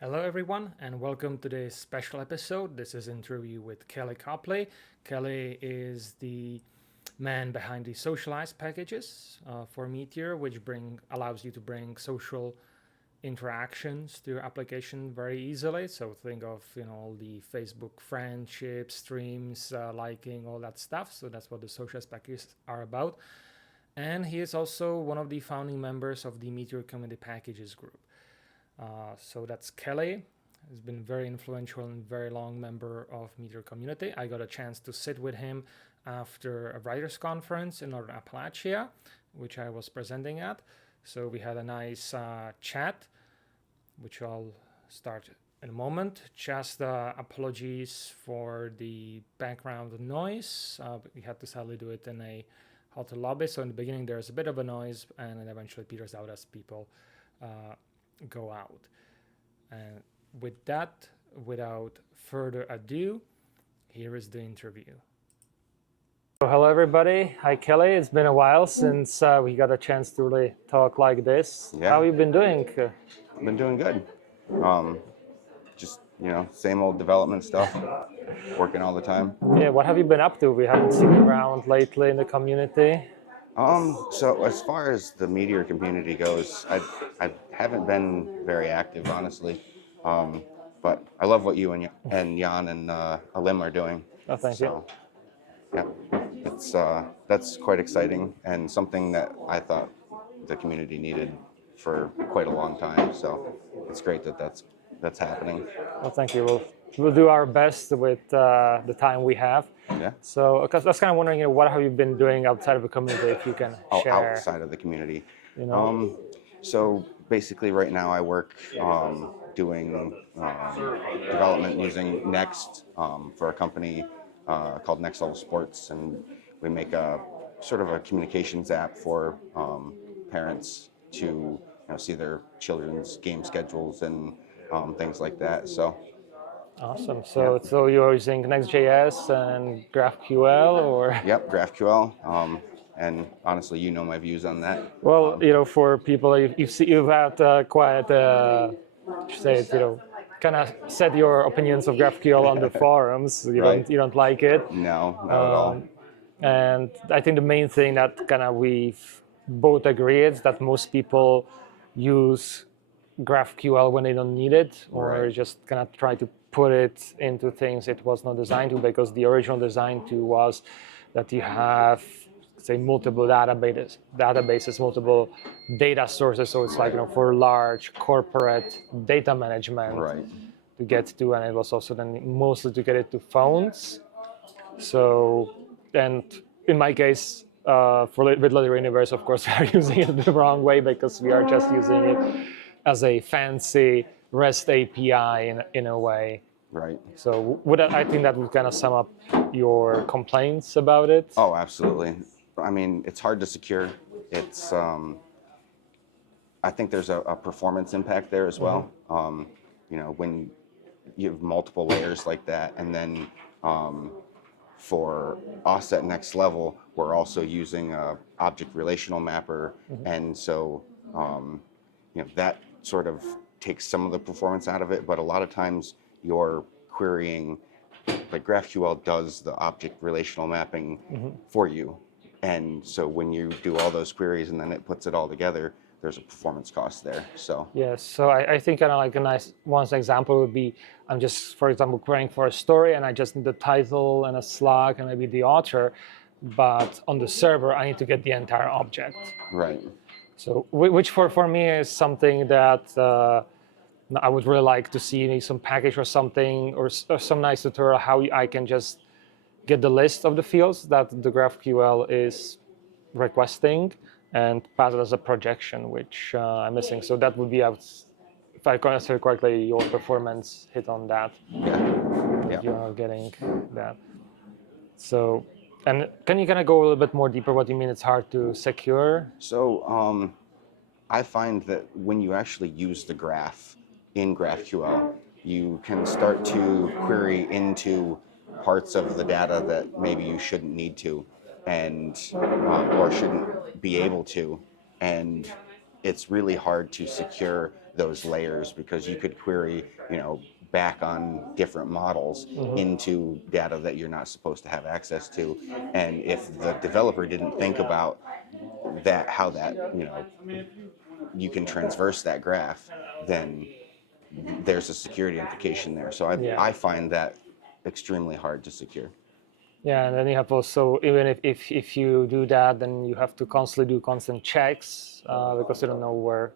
Hello, everyone, and welcome to this special episode. This is an interview with Kelly Copley. Kelly is the man behind the socialized packages for Meteor, which allows you to bring social interactions to your application very easily. So think of all the Facebook friendships, streams, liking, all that stuff. So that's what the socialized packages are about. And he is also one of the founding members of the Meteor Community Packages group. So that's Kelly. He's been very influential and very long member of Meteor community. I got a chance to sit with him after a writers conference in Northern Appalachia, which I was presenting at. So we had a nice chat, which I'll start in a moment. Just apologies for the background noise. We had to sadly do it in a hotel lobby. So in the beginning, there's a bit of a noise, and it eventually peters out as people go out. And with that, without further ado, here is the interview. So hello, everybody. Hi, Kelly. It's been a while since we got a chance to really talk like this. Yeah. How have you been doing? I've been doing good. Just, same old development stuff, working all the time. Yeah, what have you been up to? We haven't seen you around lately in the community. So as far as the Meteor community goes, I haven't been very active, honestly. But I love what you and Jan and Alim are doing. Oh, thank you. Yeah, that's quite exciting and something that I thought the community needed for quite a long time. So it's great that that's happening. Well, thank you. We'll do our best with the time we have. Yeah. So, because I was kind of wondering, what have you been doing outside of the community, if you can share? Outside of the community. So basically, right now I work doing development using Next for a company called Next Level Sports, and we make a sort of a communications app for parents to see their children's game schedules and things like that. So. Awesome. So you're using Next.js and GraphQL, or? Yep, GraphQL. And honestly, my views on that. Well, for people, you've had quite, kind of said your opinions of GraphQL on the forums. You don't like it. No, not at all. And I think the main thing that kind of we've both agree is that most people use GraphQL when they don't need it, or just kind of try to put it into things it was not designed to, because the original design to was that you have, say, multiple databases, multiple data sources. So it's like, for large corporate data management to get to, and it was also then mostly to get it to phones. So, and in my case, with Litter Universe, of course, we are using it the wrong way, because we are just using it as a fancy REST API in a way. Right. So I think that would kind of sum up your complaints about it. Oh, absolutely. I mean, it's hard to secure. It's, I think there's a performance impact there as well. When you have multiple layers like that, and then for us at Next Level, we're also using a object relational mapper, and so that sort of takes some of the performance out of it. But a lot of times you're querying, like GraphQL does the object relational mapping for you, and so when you do all those queries and then it puts it all together, there's a performance cost there. So yes, so I think kind of like a nice one example would be, I'm just, for example, querying for a story, and I just need the title and a slug and maybe the author, but on the server I need to get the entire object. Right. So which for me is something that I would really like to see, some package or something, or some nice tutorial how I can just get the list of the fields that the GraphQL is requesting and pass it as a projection, which I'm missing. So that would be, if I understand correctly, your performance hit on that. Yeah. You are getting that. So, and can you kind of go a little bit more deeper what you mean it's hard to secure? So I find that when you actually use the graph in GraphQL, you can start to query into parts of the data that maybe you shouldn't need to, and or shouldn't be able to, and it's really hard to secure those layers because you could query, back on different models into data that you're not supposed to have access to. And if the developer didn't think about that, how that, you can transverse that graph, then there's a security implication there. So Yeah. I find that extremely hard to secure. Yeah, and then you have also, even if you do that, then you have to constantly do constant checks because you don't know where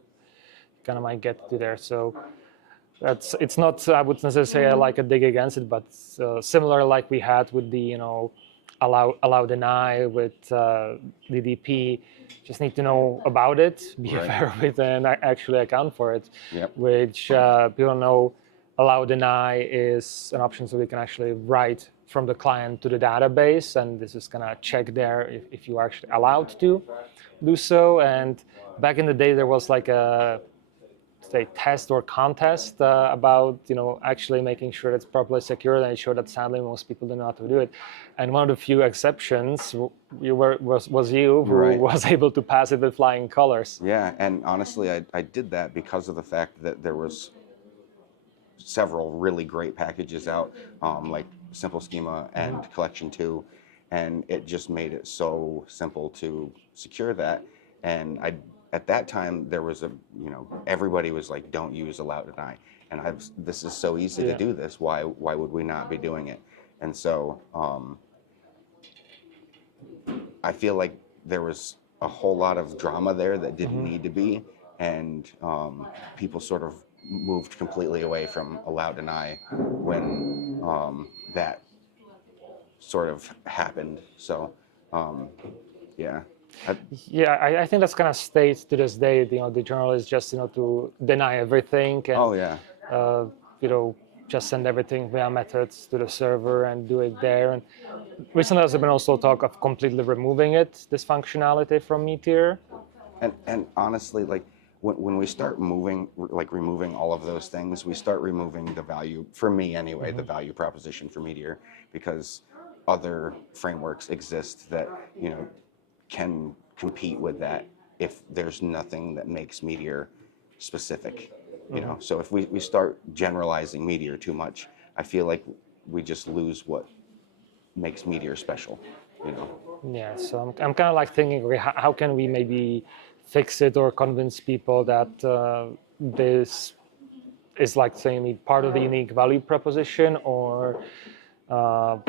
you kind of might get to there. So it's not, I wouldn't necessarily say I like a dig against it, but similar like we had with the, allow deny with DDP, just need to know about it, be Right. aware of it, and actually account for it. Yep. Which people know allow deny is an option so we can actually write from the client to the database, and this is gonna check there if you are actually allowed to do so. And back in the day, there was like a say test or contest about actually making sure that's properly secured, and it showed that sadly most people don't know how to do it. And one of the few exceptions was you who Right. was able to pass it with flying colors. Yeah, and honestly, I did that because of the fact that there was several really great packages out, like Simple Schema and Collection 2, and it just made it so simple to secure that. And at that time there was everybody was like, don't use allow deny, and this is so easy to do this. Why would we not be doing it? And so I feel like there was a whole lot of drama there that didn't need to be, and people sort of moved completely away from allow deny when that sort of happened. So, yeah. Yeah, I think that's kind of stays to this day. The journal is just to deny everything and Oh yeah. uh, you know just send everything via methods to the server and do it there. And recently there's been also talk of completely removing this functionality from Meteor. And honestly, like when we start removing all of those things, we start removing the value, for me anyway, the value proposition for Meteor, because other frameworks exist that can compete with that if there's nothing that makes Meteor specific. So if we start generalizing Meteor too much, I feel like we just lose what makes Meteor special. Yeah, so I'm kind of like thinking, okay, how can we maybe fix it or convince people that this is like saying part of the unique value proposition, or how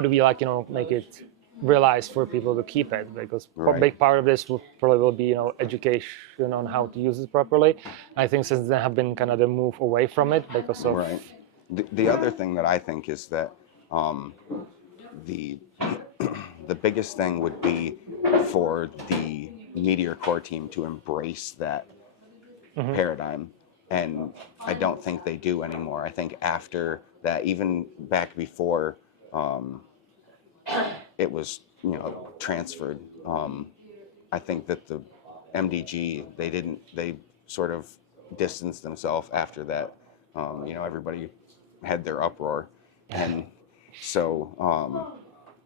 do we make it realized for people to keep it? Because a Right. big part of this probably will be education on how to use it properly. I think since then have been kind of the move away from it because of Right. The other thing that I think is that the the biggest thing would be for the Meteor core team to embrace that paradigm, and I don't think they do anymore. I think after that, even back before it was transferred, I think that the MDG, they sort of distanced themselves after that. Everybody had their uproar, and so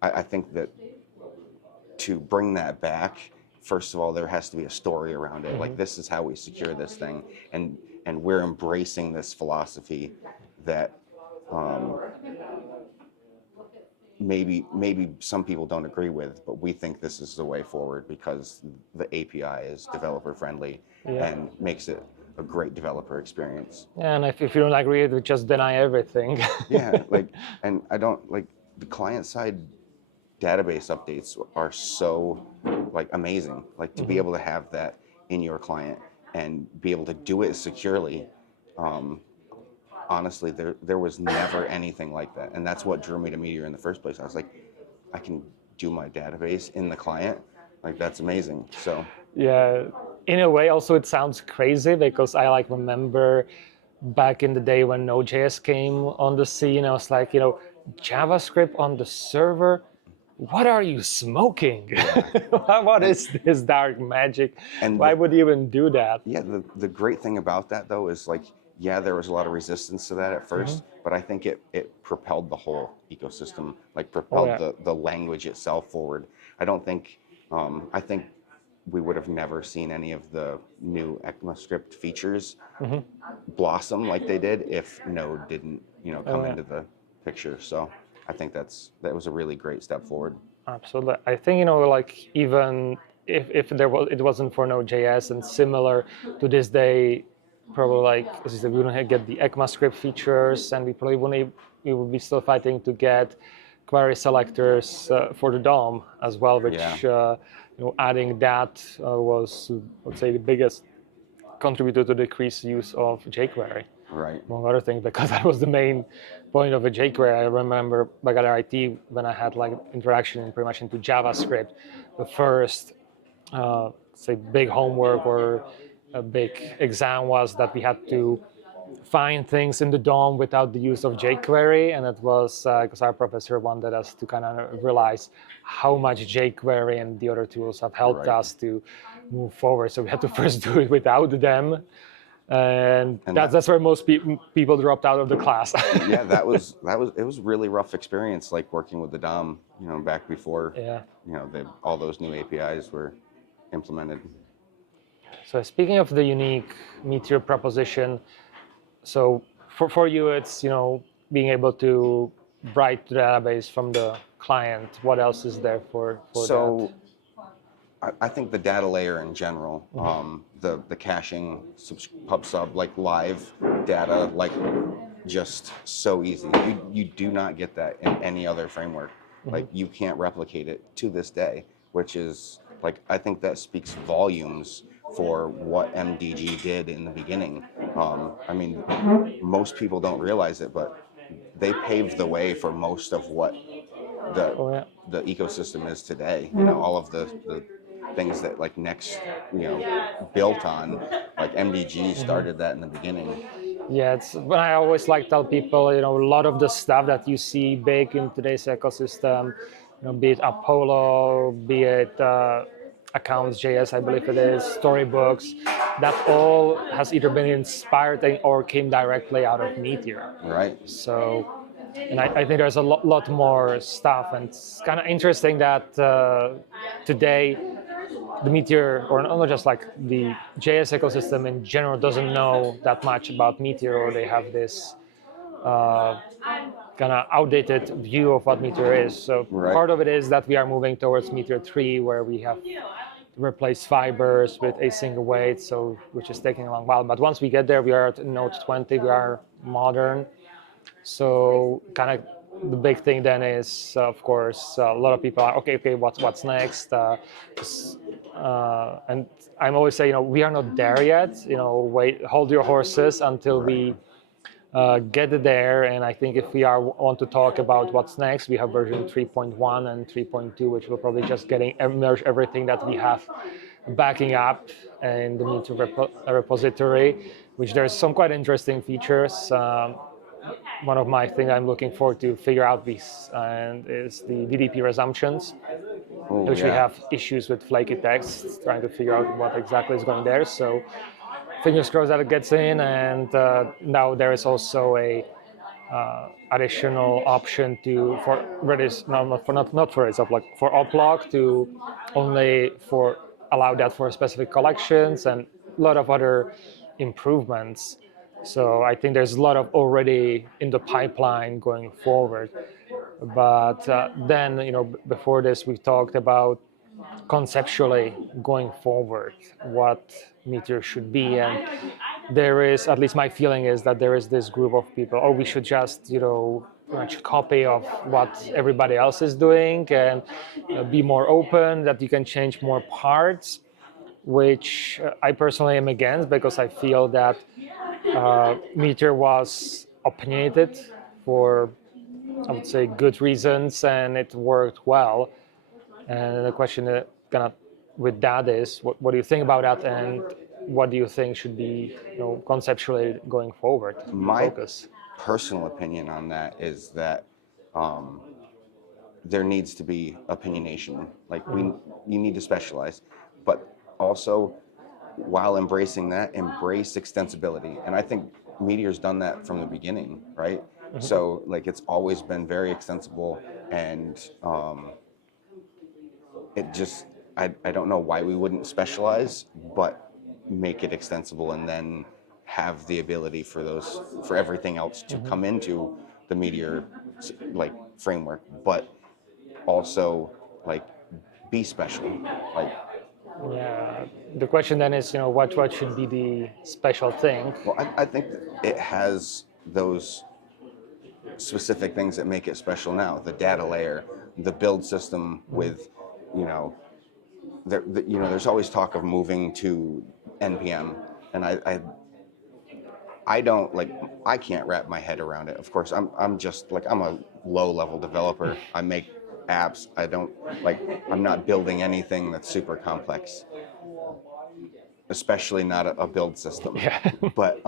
I think that to bring that back, first of all, there has to be a story around it. Like, this is how we secure this thing, and we're embracing this philosophy that maybe some people don't agree with, but we think this is the way forward because the API is developer friendly and makes it a great developer experience. And if you don't agree, we just deny everything. Yeah, and I don't like the client side database updates are so amazing. Like, to be able to have that in your client and be able to do it securely. Honestly, there was never anything like that, and that's what drew me to Meteor in the first place. I was like, I can do my database in the client. Like, that's amazing. So Yeah, in a way also it sounds crazy because I remember back in the day when Node.js came on the scene. I was like, JavaScript on the server, what are you smoking? What is this dark magic? and Why would you even do that? yeah, the great thing about that though is, like, yeah, there was a lot of resistance to that at 1st, but I think it propelled the whole ecosystem, like Oh propelled yeah. the language itself forward. I don't think I think we would have never seen any of the new ECMAScript features blossom like they did if Node didn't, come Yeah. into the picture. So I think that was a really great step forward. Absolutely. I think, like even if it wasn't for Node.js, and similar to this day, probably like as you said, we wouldn't get the ECMAScript features, and we would be still fighting to get query selectors for the DOM as well, which Yeah. adding that was, I would say, the biggest contributor to decreased use of jQuery, Right. among other things, because that was the main point of a jQuery. I remember back at RIT when I had like interaction pretty much into JavaScript, the first say big homework or a big exam was that we had to find things in the DOM without the use of jQuery, and it was because our professor wanted us to kind of realize how much jQuery and the other tools have helped Right. us to move forward. So we had to first do it without them, and that's where most people dropped out of the class. Yeah, it was really rough experience, like working with the DOM, back before Yeah. all those new APIs were implemented. So speaking of the unique Meteor proposition, so for you, it's being able to write the database from the client. What else is there for So I think the data layer in general, the caching, pub sub, like live data, like just so easy. You do not get that in any other framework. Like you can't replicate it to this day, which is like I think that speaks volumes for what MDG did in the beginning. I mean, most people don't realize it, but they paved the way for most of what the Oh, yeah. the ecosystem is today. All of the things that like Next, built on, like MDG started that in the beginning. Yeah, it's when I always like tell people, a lot of the stuff that you see big in today's ecosystem, be it Apollo, be it Accounts.js, I believe it is, storybooks, that all has either been inspired or came directly out of Meteor. Right. So, and I think there's a lot more stuff, and it's kind of interesting that today the Meteor, or not just like the JS ecosystem in general, doesn't know that much about Meteor, or they have this kind of outdated view of what Meteor is. So Right. part of it is that we are moving towards Meteor 3, where we have replaced fibers with async await, so which is taking a long while. But once we get there, we are at Node 20, we are modern. So kind of the big thing then is, of course, a lot of people are okay. What's next? And I'm always saying, we are not there yet. Wait, hold your horses until we get there. And I think if we want to talk about what's next, we have version 3.1 and 3.2, which will probably just merge everything that we have backing up in the Meteor repository, which there's some quite interesting features. One of my things I'm looking forward to figure out is the DDP resumptions, which we have issues with flaky text, trying to figure out what exactly is going there. So fingers crossed that it gets in. And now there is also a additional option for Redis, not for Redis, like for uplog to only allow that for specific collections, and a lot of other improvements. So I think there's a lot of already in the pipeline going forward. But then, before this, we talked about conceptually going forward what Meteor should be. And there is, at least my feeling is that there is this group of people, we should just, pretty much copy of what everybody else is doing, and be more open, that you can change more parts, which I personally am against, because I feel that Meteor was opinionated for, I would say, good reasons, and it worked well. And the question kind of with that is, what do you think about that, and what do you think should be, conceptually going forward? My Focus. personal opinion on that is that there needs to be opinionation. Like you need to specialize, but also while embracing that, embrace extensibility. And I think Meteor's done that from the beginning, right? So like it's always been very extensible, and it just, I don't know why we wouldn't specialize, but make it extensible and then have the ability for everything else to come into the Meteor like framework, but also like be special. Like, Yeah. The question then is, what should be the special thing? well, I think that it has those specific things that make it special now. The data layer, the build system with, you know, there's always talk of moving to NPM, and I don't like, I can't wrap my head around it. Of course, I'm just like, I'm a low level developer. I make apps. I don't like, I'm not building anything that's super complex, especially not a build system. Yeah. But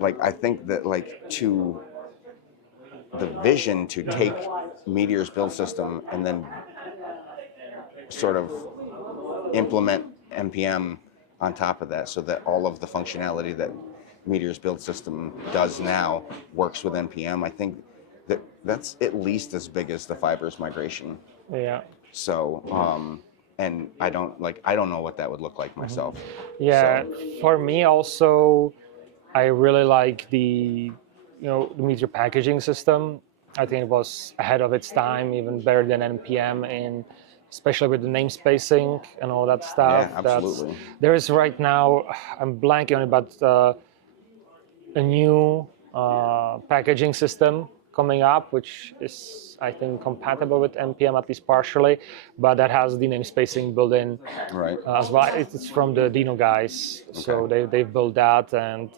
like, I think that like, to the vision to take Meteor's build system and then sort of implement npm on top of that, so that all of the functionality that Meteor's build system does now works with npm. I think that that's at least as big as the fibers migration. Yeah. So and I don't know what that would look like myself. Yeah. So For me also, I really like the Meteor packaging system. I think it was ahead of its time, even better than npm, and especially with the namespacing and all that stuff. yeah, absolutely. There is right now. I'm blanking on it, but a new packaging system coming up, which is, I think, compatible with npm at least partially, but that has the namespacing built in Right. as well. It's from the Dino guys, so Okay. they've built that. And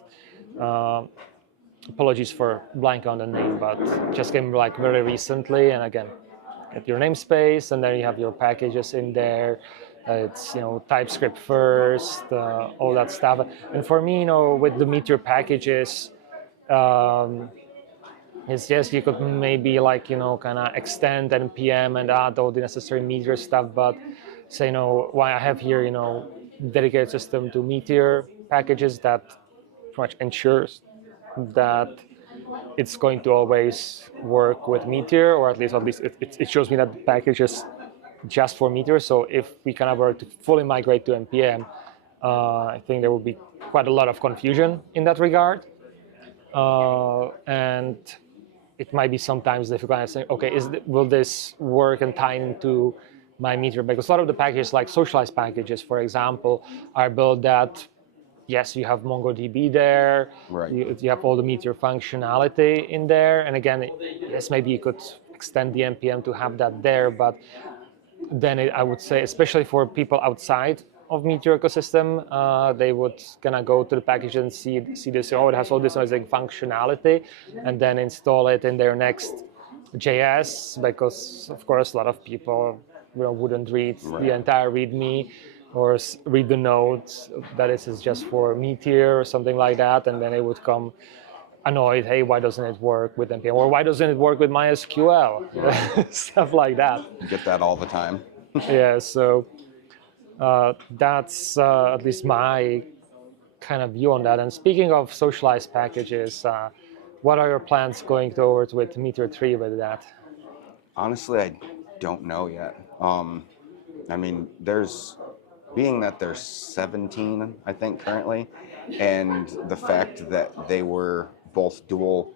uh, apologies for blank on the name, but it just came like very recently. And again, get your namespace, and then you have your packages in there. It's TypeScript first, all that stuff. And for me, with the Meteor packages, um, it's just you could maybe like kind of extend npm and add all the necessary Meteor stuff, but say why I have here dedicated system to Meteor packages that pretty much ensures that it's going to always work with Meteor, or at least it shows me that the package is just for Meteor. So if we kind of were to fully migrate to npm, I think there would be quite a lot of confusion in that regard, and it might be sometimes difficult to say, okay, will this work and tie into my Meteor? Because a lot of the packages, like socialized packages, for example, are built that, yes, you have MongoDB there, Right. you have all the Meteor functionality in there. And again, yes, maybe you could extend the NPM to have that there, but then I would say, especially for people outside of Meteor ecosystem, they would gonna go to the package and see this. Oh, it has all this amazing functionality, and then install it in their next JS, because of course a lot of people wouldn't read the Right. entire README or read the notes that this is just for Meteor or something like that, and then they would come annoyed. Hey, why doesn't it work with npm, or why doesn't it work with MySQL? Right. Stuff like that. Get that all the time. Yeah, so that's at least my kind of view on that. And speaking of socialized packages, what are your plans going towards with Meteor 3 with that? Honestly, I don't know yet. I mean, being that there's 17, I think, currently, and the fact that they were both dual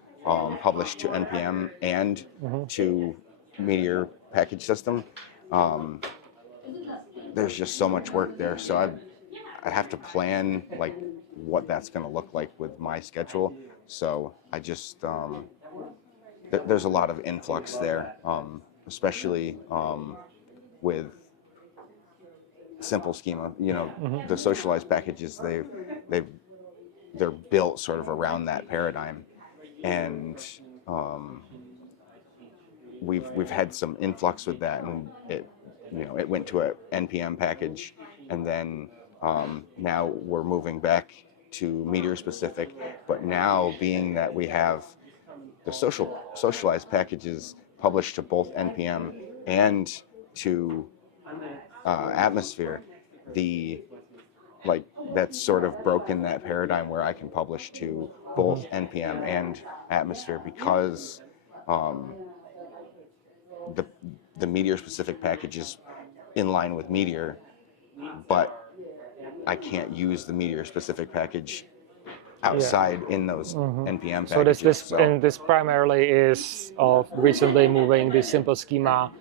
published to npm and to Meteor package system, um, there's just so much work there. So I have to plan like what that's going to look like with my schedule. So I just there's a lot of influx there, especially with simple schema. The socialized packages, they've they're built sort of around that paradigm, and um, we've had some influx with that, and it went to a npm package, and then now we're moving back to Meteor specific. But now, being that we have the socialized packages published to both npm and to Atmosphere, the like that's sort of broken that paradigm where I can publish to both npm and Atmosphere, because um, the the Meteor specific packages in line with Meteor, but I can't use the Meteor specific package outside in those npm So this packages. this and this primarily is of recently moving the simple schema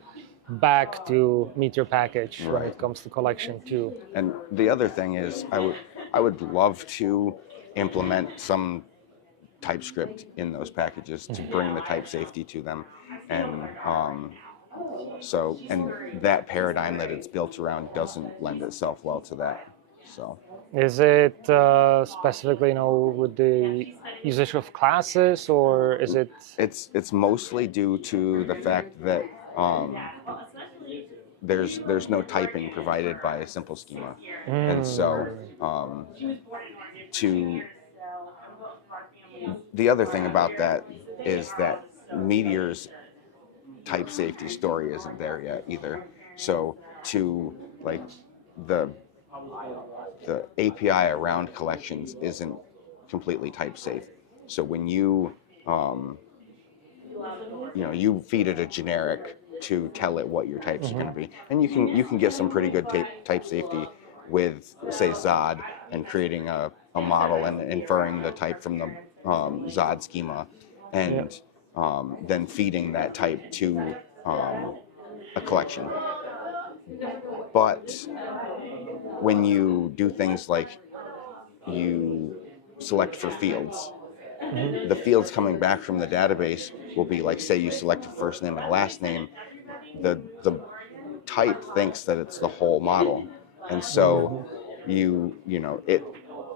back to Meteor package when Right. it comes to collection too. And the other thing is, I would love to implement some TypeScript in those packages to bring the type safety to them, and and that paradigm that it's built around doesn't lend itself well to that. So Is it specifically, with the usage of classes, or is it? it's mostly due to the fact that there's no typing provided by a simple schema, and so to the other thing about that is that Meteor's type safety story isn't there yet either. So to like the the API around collections isn't completely type safe. So when you feed it a generic to tell it what your types are going to be, and you can get some pretty good type safety with, say, Zod, and creating a model and inferring the type from the Zod schema, and then feeding that type to a collection. But when you do things like you select for fields, the fields coming back from the database will be like, say you select a first name and a last name, the type thinks that it's the whole model, and so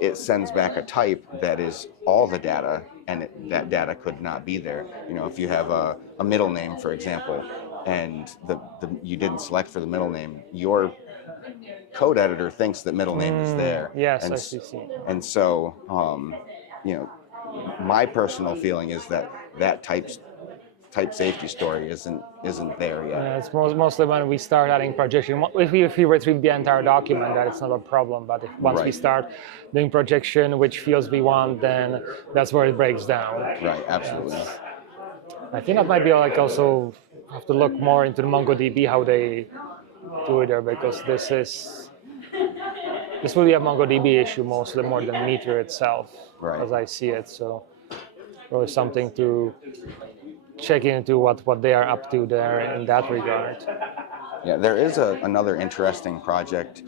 it sends back a type that is all the data, and that data could not be there. If you have a middle name, for example, and you didn't select for the middle name, your code editor thinks that middle name is there. Yes, and I see. and so my personal feeling is that type safety story isn't there yet. Yeah, it's mostly when we start adding projection. If we retrieve the entire document, that it's not a problem. But once we Right. start doing projection, which fields we want, then that's where it breaks down. Right, absolutely. I think that might be like also have to look more into the MongoDB how they do it there, because this will be a MongoDB issue mostly more than Meteor itself, Right. as I see it. So probably something to check into what they are up to there in that regard. Yeah, there is another interesting project.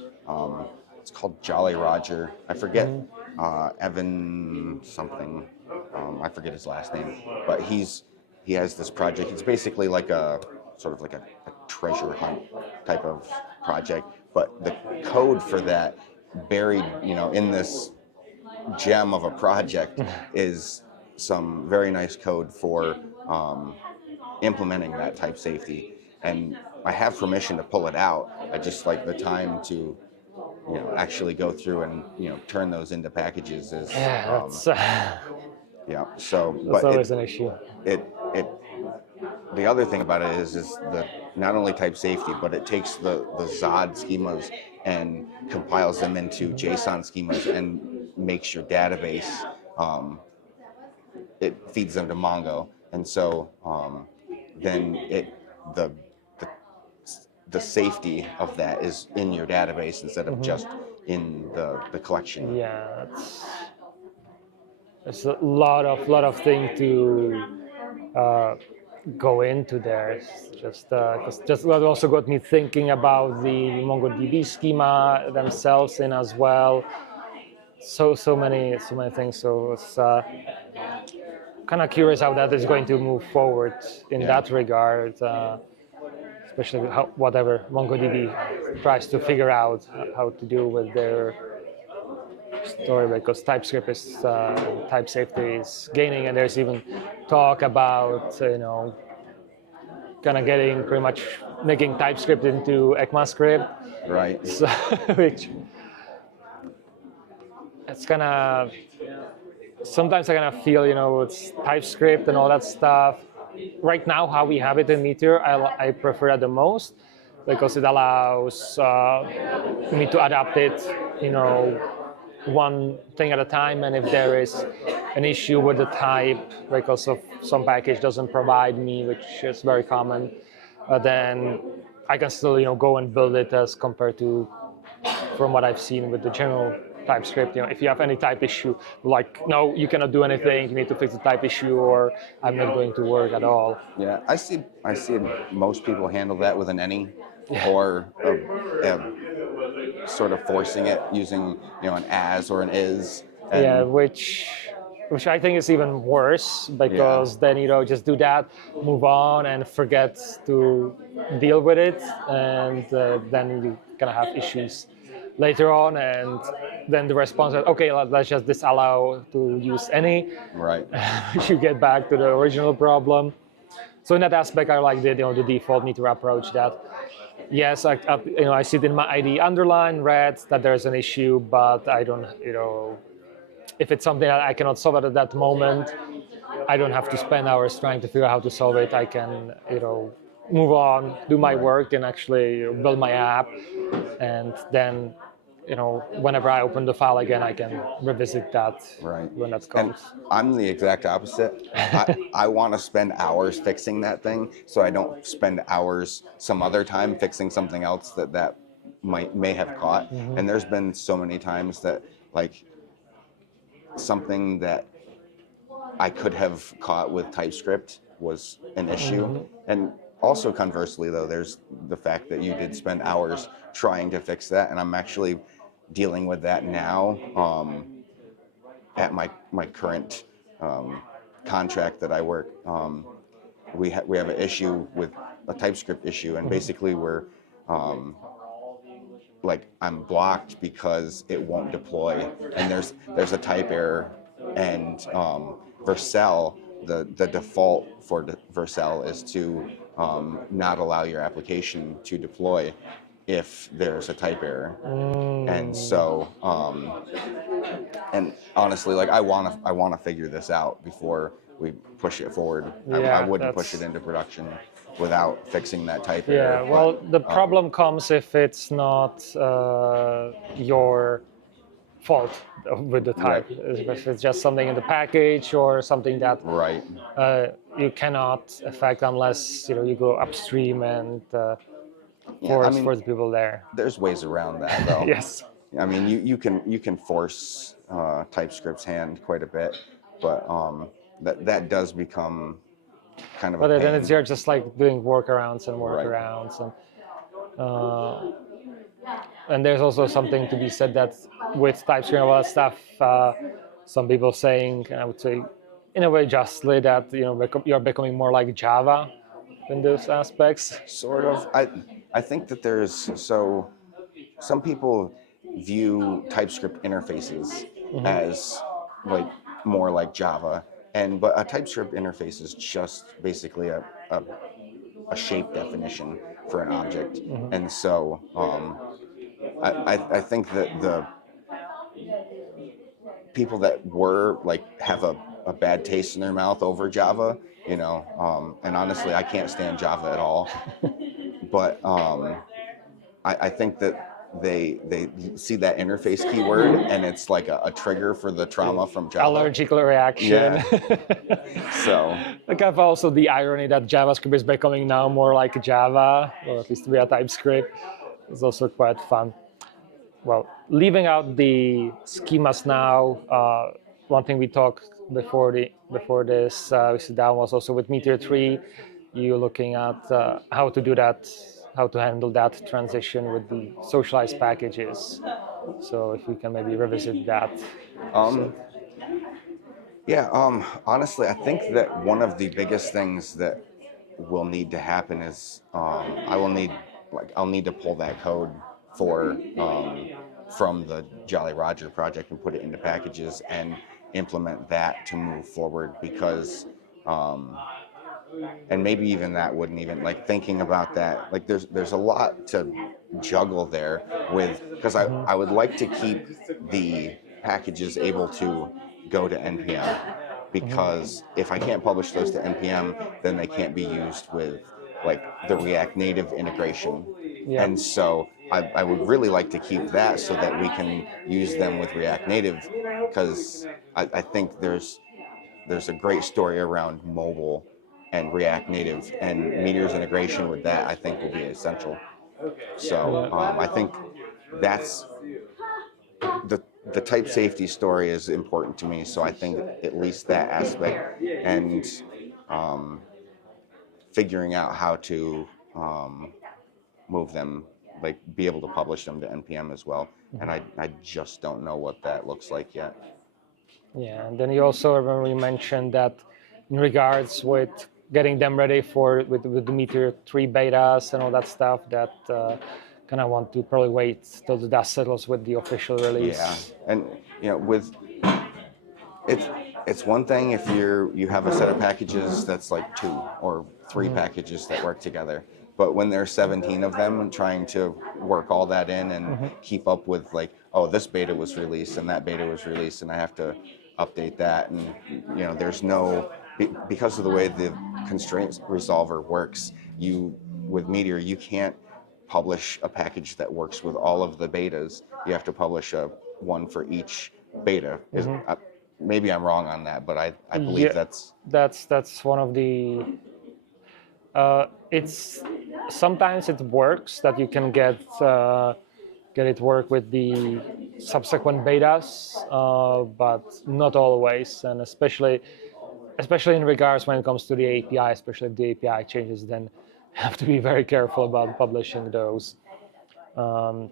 It's called Jolly Roger. I forget Evan something. I forget his last name, but he has this project. It's basically like a sort of like a treasure hunt type of project, but the code for that, buried in this gem of a project, is some very nice code for implementing that type safety. And I have permission to pull it out. I just like the time to actually go through and turn those into packages is That's so that's but always an issue. it the other thing about it is the not only type safety, but it takes the Zod schemas and compiles them into JSON schemas and makes your database, it feeds them to Mongo, and so then the the the safety of that is in your database instead of just in the collection. Yeah, it's a lot of things to go into there. It's just what also got me thinking about the MongoDB schema themselves in as well. So many things. So it's kind of curious how that is going to move forward in that regard. Especially whatever MongoDB tries to figure out how to do with their story, because TypeScript is type safety is gaining, and there's even talk about kind of getting pretty much making TypeScript into ECMAScript, Right. so, which it's kind of sometimes I kind of feel it's TypeScript and all that stuff. Right now, how we have it in Meteor, I prefer it the most, because it allows me to adapt it, one thing at a time. And if there is an issue with the type, because of some package doesn't provide me, which is very common, then I can still go and build it as compared to from what I've seen with the general TypeScript. If you have any type issue, like no, you cannot do anything. You need to fix the type issue, or I'm not going to work at all. Yeah, I see most people handle that with an any, Yeah. or sort of forcing it using an as or an is. Yeah, And which I think is even worse because then just do that, move on, and forget to deal with it, and then you're gonna have issues later on, and then the response is okay, let's just disallow to use any. right. You get back to the original problem. So in that aspect, I like the default meter approach. That yes, I see it in my ID underline red that there's an issue, but I don't if it's something that I cannot solve at that moment, I don't have to spend hours trying to figure out how to solve it. I can, move on, do my Right. work, and actually build my app. And then, whenever I open the file again, I can revisit that Right. when that And comes. I'm the exact opposite. I want to spend hours fixing that thing, so I don't spend hours some other time fixing something else that may have caught. And there's been so many times that like something that I could have caught with TypeScript was an issue. And also conversely though, there's the fact that you did spend hours trying to fix that, and I'm actually dealing with that now. At my current contract that I work, we have an issue with a TypeScript issue, and basically we're like I'm blocked because it won't deploy, and there's a type error, and Vercel, the default for Vercel is to not allow your application to deploy if there's a type error. And so and honestly, like I want to figure this out before we push it forward. I Yeah, wouldn't push it that's into production without fixing that type yeah. error. Well, But the problem comes if it's not your fault with the right, type. If it's just something in the package or something that right. you cannot affect unless you go upstream and Yeah, I force mean, the people there. there's ways around that though. Yes, I mean, you can force TypeScript's hand quite a bit, but that does become kind of a but then it's pain. you're just like doing workarounds and Right. workarounds uh, and there's also something to be said that with TypeScript and all that stuff, some people saying, I would say, in a way justly, that you're becoming more like Java in those aspects. Sort of. I think that there's so some people view TypeScript interfaces as like more like Java, but a TypeScript interface is just basically a shape definition for an object. And so I think that the people that were like have a bad taste in their mouth over Java, and honestly, I can't stand Java at all. But I think that they see that interface keyword, and it's like a trigger for the trauma from Java. Allergical reaction. Yeah. So Like I've also the irony that JavaScript is becoming now more like Java, or at least via TypeScript, is also quite fun. Well, leaving out the schemas now, one thing we talked before this we sit down was also with Meteor 3. You're looking at how to do that, how to handle that transition with the socialized packages. So if we can maybe revisit that. yeah, honestly, I think that one of the biggest things that will need to happen is I'll need to pull that code for from the Jolly Roger project and put it into packages and implement that to move forward, because and maybe even that wouldn't even, like, thinking about that, like there's a lot to juggle there with, because I would like to keep the packages able to go to npm, because if I can't publish those to npm, then they can't be used with like the React Native integration. Yeah. And so I would really like to keep that so that we can use them with React Native, because I think there's a great story around mobile and React Native, and Meteor's integration with that, I think, will be essential. So I think that's the the type safety story is important to me. So I think at least that aspect, and um, figuring out how to move them, like be able to publish them to npm as well. And I just don't know what that looks like yet. Yeah, and then you also remember you mentioned that in regards with getting them ready for with the Meteor 3 betas and all that stuff, that kind of want to probably wait till the dust settles with the official release. Yeah, and with it's one thing if you have a set of packages that's like 2 or 3 packages that work together, but when there's 17 of them and trying to work all that in and keep up with, like, oh, this beta was released and that beta was released and I have to update that, and there's no, because of the way the constraint resolver works, with Meteor you can't publish a package that works with all of the betas. You have to publish one for each beta. Maybe I'm wrong on that, but I believe that's one of the it's sometimes it works that you can get it work with the subsequent betas, but not always, and especially in regards when it comes to the API, especially if the API changes, then you have to be very careful about publishing those. But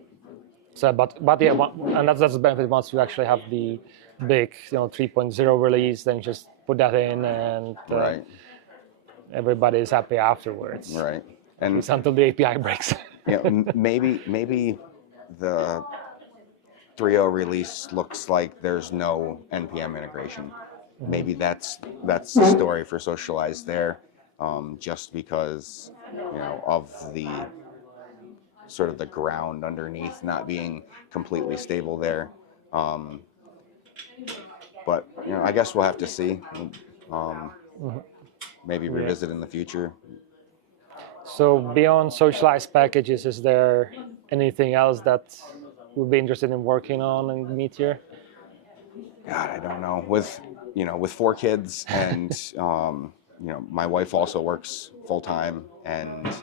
yeah, and that's the benefit once you actually have the big 3.0 release, then just put that in and right. everybody is happy afterwards. Right. At least until the API breaks. Maybe the 3.0 release looks like there's no npm integration. Maybe that's the story for Socialize there, just because of the sort of the ground underneath not being completely stable there. But I guess we'll have to see. Maybe revisit in the future. So beyond socialized packages, is there anything else that you'd be interested in working on in Meteor? God, I don't know. With 4 kids and my wife also works full time, and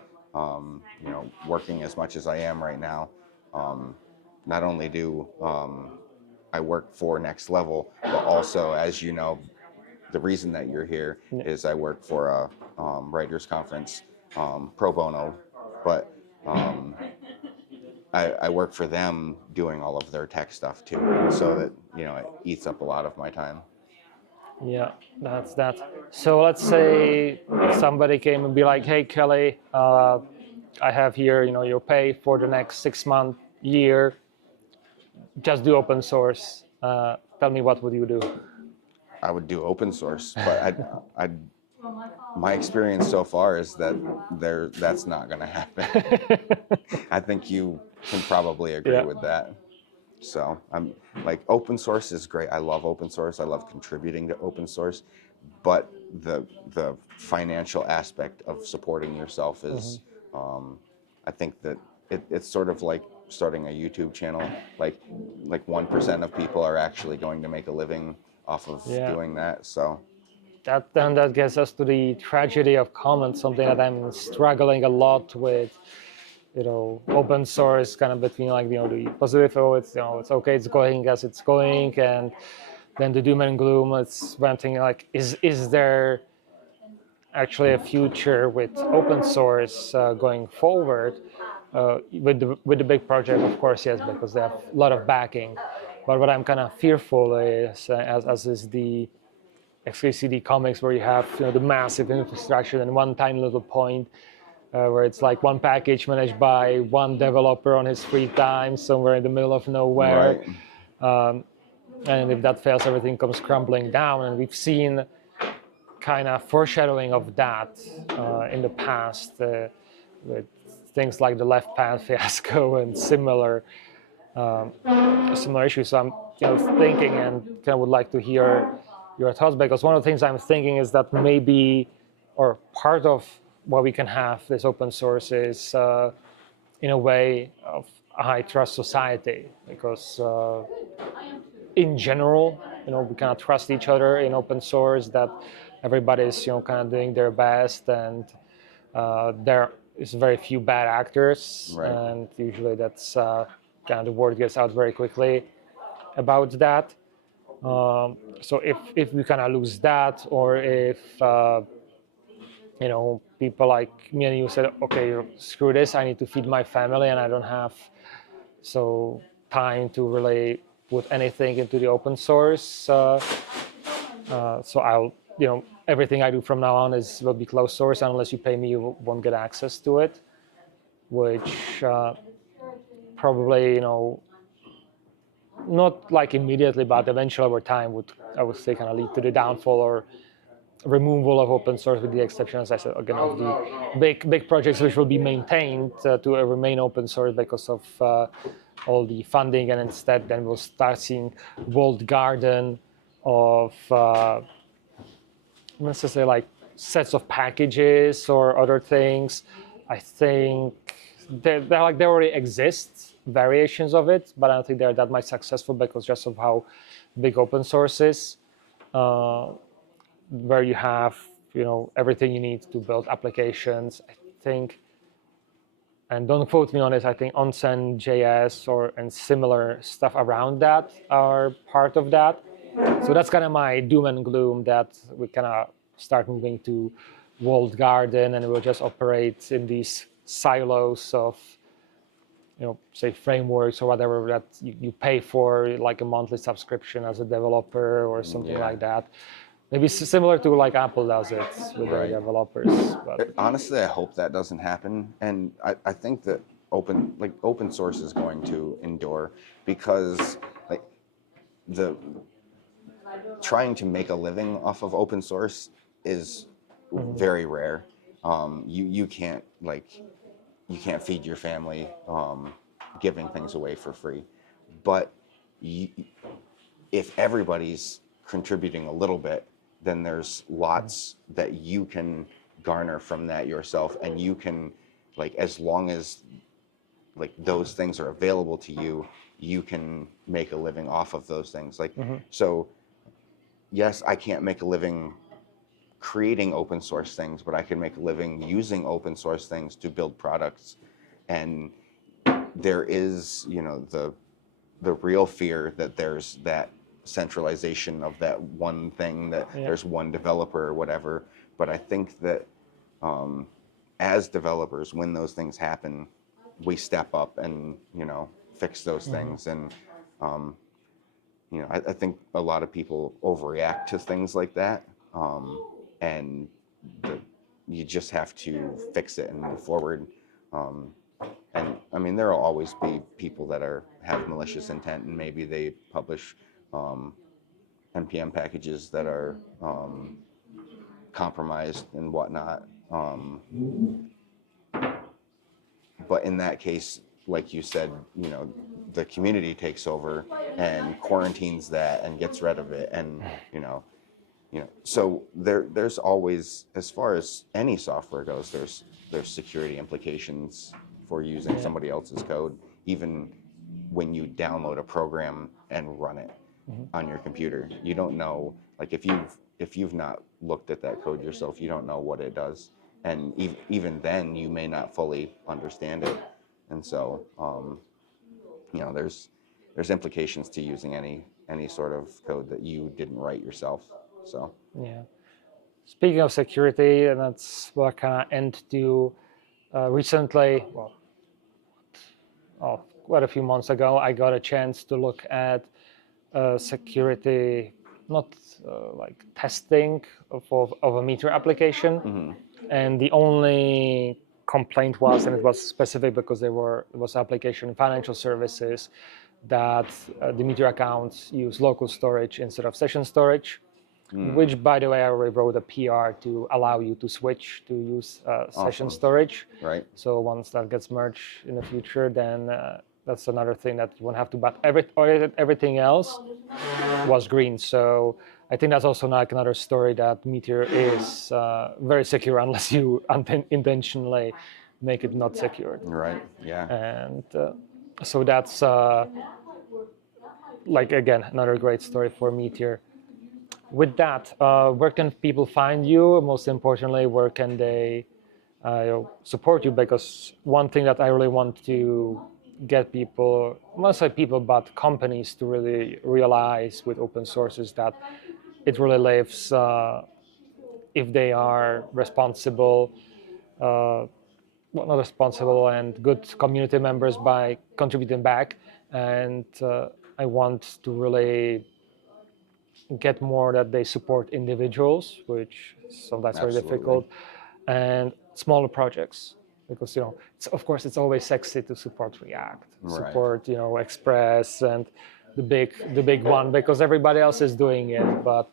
working as much as I am right now. Not only do I work for Next Level, but also, as you know, the reason that you're here is I work for a writers conference pro bono, but I work for them doing all of their tech stuff too, so that it eats up a lot of my time. Yeah, that's that. So let's say somebody came and be like, "Hey, Kelly, I have here, your pay for the next 6 month, year. Just do open source. Tell me, what would you do?" I would do open source, but my experience so far is that that's not going to happen. I think you can probably agree with that. So I'm like, open source is great. I love open source. I love contributing to open source, but the financial aspect of supporting yourself is, I think that it's sort of like starting a YouTube channel. Like 1% of people are actually going to make a living off of doing that. So that gets us to the tragedy of commons, something that I'm struggling a lot with. Open source, kind of between like the positive, it's it's okay, it's going as it's going, and then the doom and gloom, it's ranting like, is there actually a future with open source going forward? With the big project, of course, yes, because they have a lot of backing. But what I'm kind of fearful is, as is the XKCD comics, where you have the massive infrastructure and one tiny little point where it's like one package managed by one developer on his free time somewhere in the middle of nowhere. right. And if that fails, everything comes crumbling down. And we've seen kind of foreshadowing of that in the past with things like the left pan fiasco and similar issues. So I'm thinking, and kind of would like to hear your thoughts, because one of the things I'm thinking is that maybe, or part of what we can have this open source is in a way of a high trust society, because in general we kind of trust each other in open source, that everybody's kind of doing their best, and there is very few bad actors, Right. and usually that's kind of the word gets out very quickly about that. So if we kind of lose that, or if people like me and you said, okay, screw this, I need to feed my family, and I don't have time to really put anything into the open source. So I'll, everything I do from now on will be closed source. Unless you pay me, you won't get access to it, which probably, not like immediately, but eventually over time I would say, kind of lead to the downfall or removal of open source, with the exception, as I said, again, of the big projects which will be maintained to remain open source because of all the funding, and instead then we'll start seeing walled garden of necessarily like sets of packages or other things. I think they already exist variations of it, but I don't think they're that much successful because just of how big open source is. Where you have everything you need to build applications. I think, and don't quote me on this, I think onsen.js and similar stuff around that are part of that. So that's kind of my doom and gloom, that we kind of start moving to walled garden, and we'll just operate in these silos of say frameworks or whatever that you pay for, like a monthly subscription as a developer or something like that. Maybe similar to like Apple does it with their developers. But honestly, I hope that doesn't happen, and I think that open source is going to endure, because like the trying to make a living off of open source is very rare. You can't feed your family giving things away for free, but if everybody's contributing a little bit, then there's lots that you can garner from that yourself, and you can, like, as long as like those things are available to you, you can make a living off of those things. Like, so yes, I can't make a living creating open source things, but I can make a living using open source things to build products. And there is, the real fear that there's that centralization of that one thing, that there's one developer or whatever. But I think that as developers, when those things happen, we step up and fix those things. And I think a lot of people overreact to things like that, and you just have to fix it and move forward. And I mean, there will always be people that have malicious intent, and maybe they publish npm packages that are compromised and whatnot. But in that case, like you said, the community takes over and quarantines that and gets rid of it, and so there's always, as far as any software goes, there's security implications for using somebody else's code, even when you download a program and run it on your computer. You don't know, like, if you've not looked at that code yourself, you don't know what it does, and even then you may not fully understand it. And so there's implications to using any sort of code that you didn't write yourself. So yeah. Speaking of security, and that's what kind of end to recently, quite a few months ago, I got a chance to look at security, not like testing of a Meteor application. And the only complaint was, and it was specific because it was application in financial services, that the Meteor accounts use local storage instead of session storage. Which, by the way, I already wrote a PR to allow you to switch to use session storage. Right. So once that gets merged in the future, then that's another thing that you won't have to. But everything else was green. So I think that's also like another story, that Meteor is very secure unless you intentionally make it not secured. Right. Yeah. And so that's like again, another great story for Meteor. With that, where can people find you? Most importantly, where can they support you? Because one thing that I really want to get people, not say people, but companies to really realize with open source is that it really lives if they are responsible, well, not responsible and good community members by contributing back. And I want to really get more that they support individuals, which sometimes very Absolutely. difficult, and smaller projects. Because of course, it's always sexy to support React, Right. support Express and the big one because everybody else is doing it. But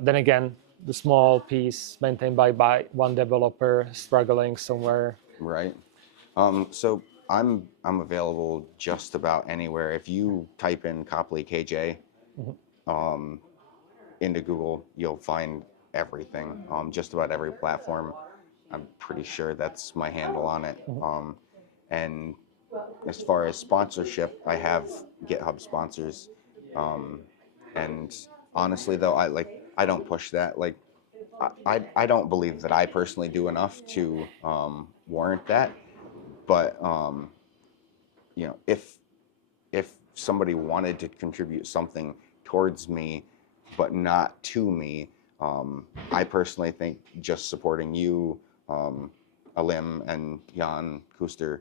then again, the small piece maintained by one developer struggling somewhere. Right. So I'm available just about anywhere. If you type in Copley KJ into Google, you'll find everything. Just about every platform. I'm pretty sure that's my handle on it. And as far as sponsorship, I have GitHub sponsors. And honestly, though, I don't push that. Like I don't believe that I personally do enough to warrant that. But if somebody wanted to contribute something towards me, but not to me, I personally think just supporting you, Alim, and Jan Kuster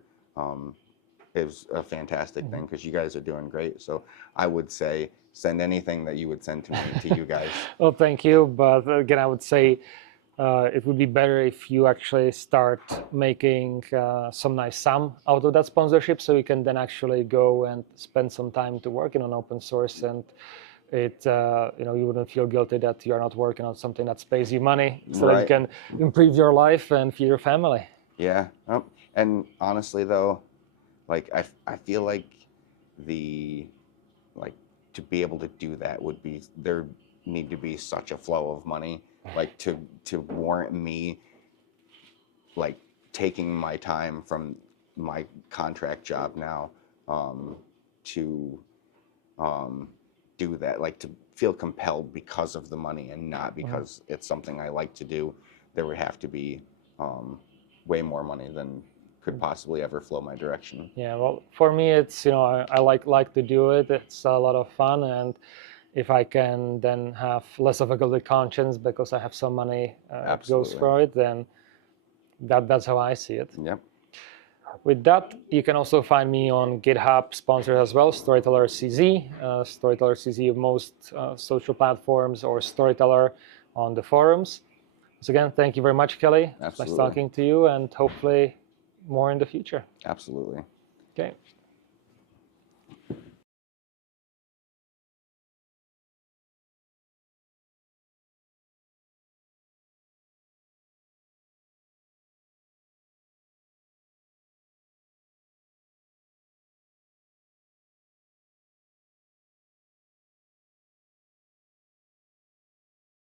is a fantastic thing because you guys are doing great. So I would say send anything that you would send to me to you guys. Well, thank you. But again, I would say it would be better if you actually start making some nice sum out of that sponsorship, so you can then actually go and spend some time to working on open source, and it you wouldn't feel guilty that you're not working on something that pays you money, so that you Right. can improve your life and feed your family. Yeah. And honestly, though, like I feel like the like to be able to do that would be there need to be such a flow of money like to warrant me like taking my time from my contract job now to do that, like to feel compelled because of the money and not because it's something I like to do. There would have to be way more money than could possibly ever flow my direction. Yeah, well, for me, it's I like to do it. It's a lot of fun, and if I can then have less of a guilty conscience because I have some money that goes Absolutely. for it, then that's how I see it. Yep. With that, you can also find me on GitHub, sponsored as well, Storyteller CZ, Storyteller CZ of most social platforms, or Storyteller on the forums. So again, thank you very much, Kelly. It's nice Absolutely. talking to you, and hopefully more in the future. Absolutely. Okay.